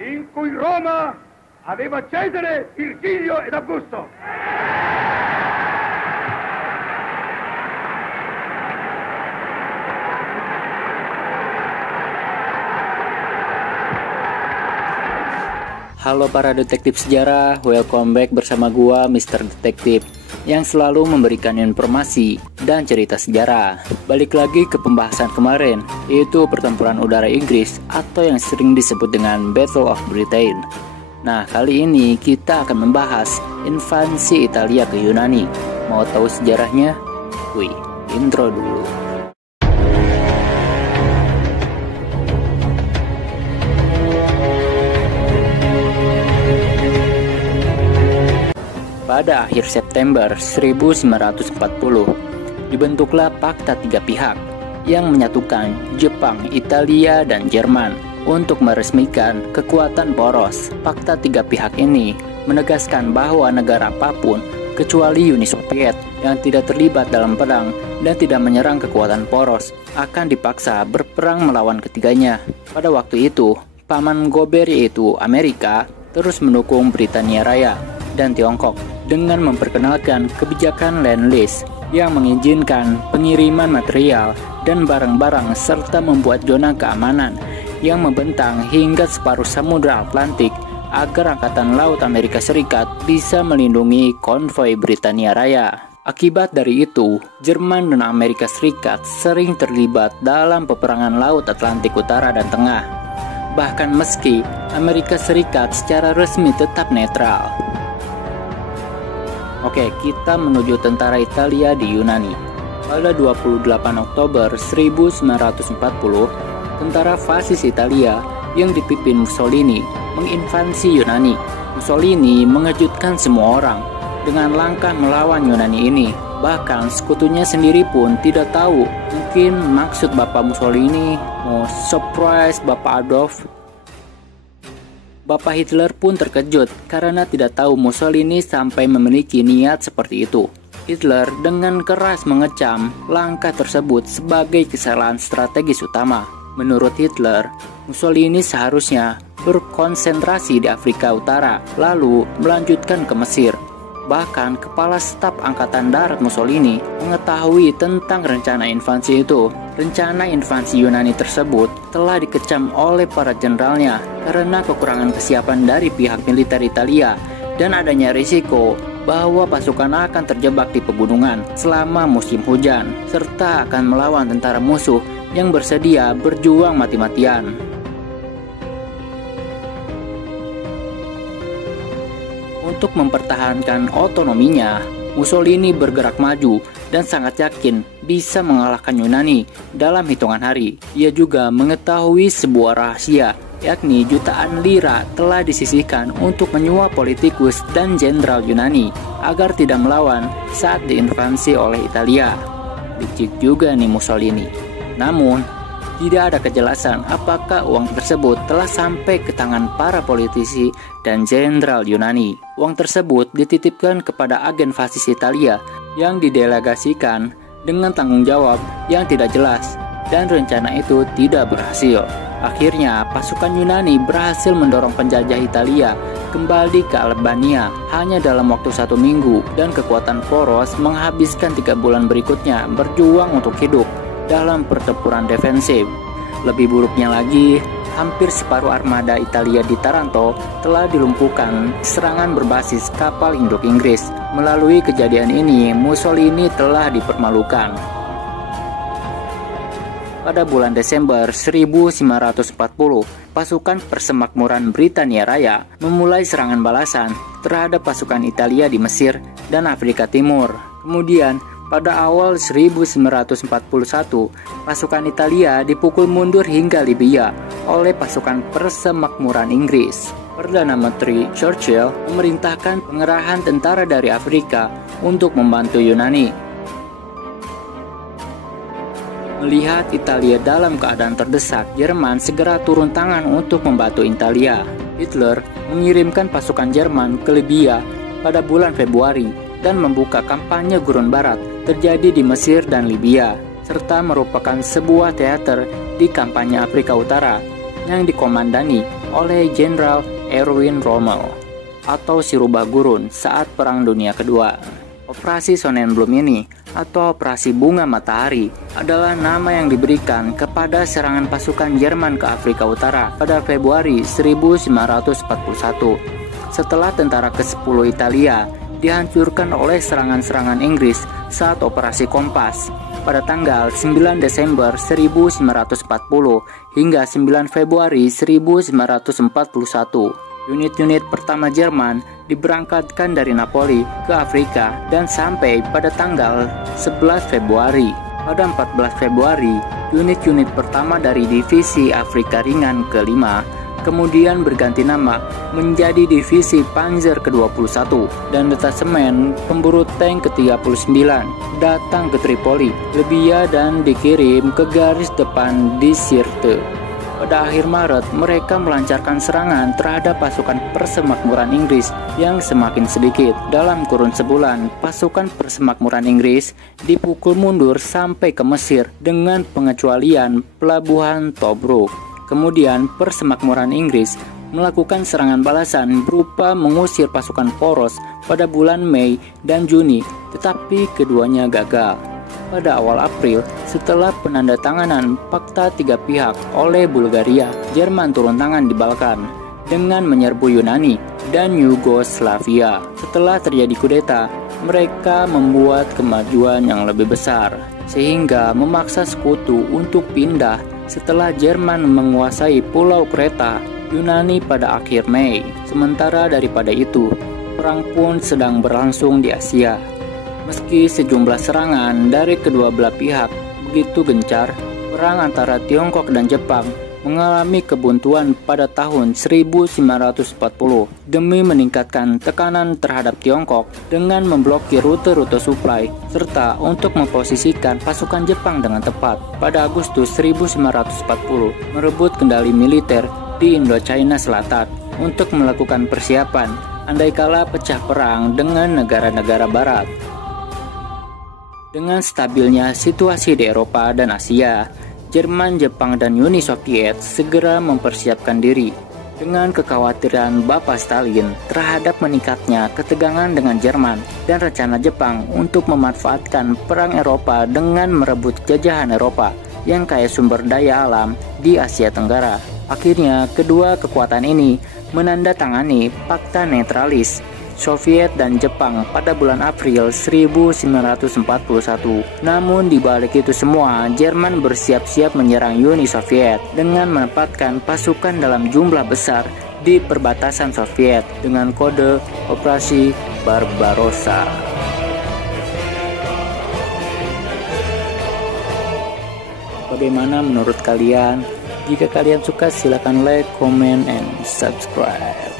in cui Roma aveva Cesare, Virgilio ed Augusto. Halo para detektif sejarah, welcome back bersama gua Mr. Detektif yang selalu memberikan informasi dan cerita sejarah. Balik lagi ke pembahasan kemarin, yaitu pertempuran udara Inggris atau yang sering disebut dengan Battle of Britain. Nah, kali ini kita akan membahas invasi Italia ke Yunani. Mau tahu sejarahnya? Wih, intro dulu. Pada akhir September 1940, dibentuklah Fakta Tiga Pihak yang menyatukan Jepang, Italia, dan Jerman untuk meresmikan kekuatan poros. Fakta Tiga Pihak ini menegaskan bahwa negara apapun kecuali Uni Soviet yang tidak terlibat dalam perang dan tidak menyerang kekuatan poros akan dipaksa berperang melawan ketiganya. Pada waktu itu, paman Gober yaitu Amerika terus mendukung Britania Raya dan Tiongkok dengan memperkenalkan kebijakan Lend-Lease yang mengizinkan pengiriman material dan barang-barang serta membuat zona keamanan yang membentang hingga separuh Samudra Atlantik agar Angkatan Laut Amerika Serikat bisa melindungi konvoi Britania Raya. Akibat dari itu, Jerman dan Amerika Serikat sering terlibat dalam peperangan Laut Atlantik Utara dan Tengah. Bahkan meski Amerika Serikat secara resmi tetap netral. Oke, kita menuju tentara Italia di Yunani. Pada 28 Oktober 1940, tentara fasis Italia yang dipimpin Mussolini menginvasi Yunani. Mussolini mengejutkan semua orang dengan langkah melawan Yunani ini. Bahkan sekutunya sendiri pun tidak tahu. Mungkin maksud Bapak Mussolini mau surprise Bapak Adolf. Bapak Hitler pun terkejut karena tidak tahu Mussolini sampai memiliki niat seperti itu. Hitler dengan keras mengecam langkah tersebut sebagai kesalahan strategis utama. Menurut Hitler, Mussolini seharusnya berkonsentrasi di Afrika Utara, lalu melanjutkan ke Mesir. Bahkan Kepala Staf Angkatan Darat Mussolini mengetahui tentang rencana invasi itu. Rencana invasi Yunani tersebut telah dikecam oleh para jenderalnya karena kekurangan kesiapan dari pihak militer Italia dan adanya risiko bahwa pasukan akan terjebak di pegunungan selama musim hujan, serta akan melawan tentara musuh yang bersedia berjuang mati-matian. Untuk mempertahankan otonominya, Mussolini bergerak maju dan sangat yakin bisa mengalahkan Yunani dalam hitungan hari. Ia juga mengetahui sebuah rahasia, yakni jutaan lira telah disisihkan untuk menyuap politikus dan jenderal Yunani agar tidak melawan saat diinvasi oleh Italia. Licik juga nih Mussolini. Namun, tidak ada kejelasan apakah uang tersebut telah sampai ke tangan para politisi dan jenderal Yunani. Uang tersebut dititipkan kepada agen fasis Italia yang didelegasikan dengan tanggung jawab yang tidak jelas, dan rencana itu tidak berhasil. Akhirnya, pasukan Yunani berhasil mendorong penjajah Italia kembali ke Albania hanya dalam waktu 1 minggu, dan kekuatan poros menghabiskan 3 bulan berikutnya berjuang untuk hidup dalam pertempuran defensif. Lebih buruknya lagi, hampir separuh armada Italia di Taranto telah dilumpuhkan serangan berbasis kapal induk Inggris. Melalui kejadian ini, Mussolini telah dipermalukan. Pada bulan Desember 1940, pasukan Persemakmuran Britania Raya memulai serangan balasan terhadap pasukan Italia di Mesir dan Afrika Timur. Kemudian, pada awal 1941, pasukan Italia dipukul mundur hingga Libya oleh pasukan Persemakmuran Inggris. Perdana Menteri Churchill memerintahkan pengerahan tentara dari Afrika untuk membantu Yunani. Melihat Italia dalam keadaan terdesak, Jerman segera turun tangan untuk membantu Italia. Hitler mengirimkan pasukan Jerman ke Libya pada bulan Februari dan membuka kampanye Gurun Barat terjadi di Mesir dan Libya, serta merupakan sebuah teater di kampanye Afrika Utara yang dikomandani oleh Jenderal Erwin Rommel atau si rubah gurun saat Perang Dunia Kedua. Operasi Sonnenblume ini atau Operasi Bunga Matahari adalah nama yang diberikan kepada serangan pasukan Jerman ke Afrika Utara pada Februari 1941 setelah tentara ke-10 Italia dihancurkan oleh serangan-serangan Inggris saat Operasi Kompas pada tanggal 9 Desember 1940 hingga 9 Februari 1941. Unit-unit pertama Jerman diberangkatkan dari Napoli ke Afrika dan sampai pada tanggal 11 Februari. Pada 14 Februari, unit-unit pertama dari Divisi Afrika Ringan ke-5 kemudian berganti nama menjadi Divisi Panzer ke-21 dan detasemen pemburu tank ke-39 datang ke Tripoli, Libya dan dikirim ke garis depan di Sirte. Pada akhir Maret, mereka melancarkan serangan terhadap pasukan Persemakmuran Inggris yang semakin sedikit. Dalam kurun sebulan, pasukan Persemakmuran Inggris dipukul mundur sampai ke Mesir dengan pengecualian pelabuhan Tobruk. Kemudian, Persemakmuran Inggris melakukan serangan balasan berupa mengusir pasukan Poros pada bulan Mei dan Juni, tetapi keduanya gagal. Pada awal April, setelah penandatanganan fakta 3 pihak oleh Bulgaria, Jerman turun tangan di Balkan dengan menyerbu Yunani dan Yugoslavia. Setelah terjadi kudeta, mereka membuat kemajuan yang lebih besar, sehingga memaksa sekutu untuk pindah setelah Jerman menguasai Pulau Kreta, Yunani pada akhir Mei. Sementara daripada itu, perang pun sedang berlangsung di Asia. Meski sejumlah serangan dari kedua belah pihak begitu gencar, perang antara Tiongkok dan Jepang mengalami kebuntuan pada tahun 1940 demi meningkatkan tekanan terhadap Tiongkok dengan memblokir rute-rute suplai serta untuk memposisikan pasukan Jepang dengan tepat. Pada Agustus 1940, merebut kendali militer di Indochina Selatan untuk melakukan persiapan andaikala pecah perang dengan negara-negara barat. Dengan stabilnya situasi di Eropa dan Asia, Jerman, Jepang, dan Uni Soviet segera mempersiapkan diri. Dengan kekhawatiran Bapak Stalin terhadap meningkatnya ketegangan dengan Jerman dan rencana Jepang untuk memanfaatkan perang Eropa dengan merebut jajahan Eropa yang kaya sumber daya alam di Asia Tenggara. Akhirnya, kedua kekuatan ini menandatangani Fakta Neutralis Soviet dan Jepang pada bulan April 1941. Namun di balik itu semua, Jerman bersiap-siap menyerang Uni Soviet dengan menempatkan pasukan dalam jumlah besar di perbatasan Soviet dengan kode Operasi Barbarossa. Bagaimana menurut kalian? Jika kalian suka, silakan like, comment, and subscribe.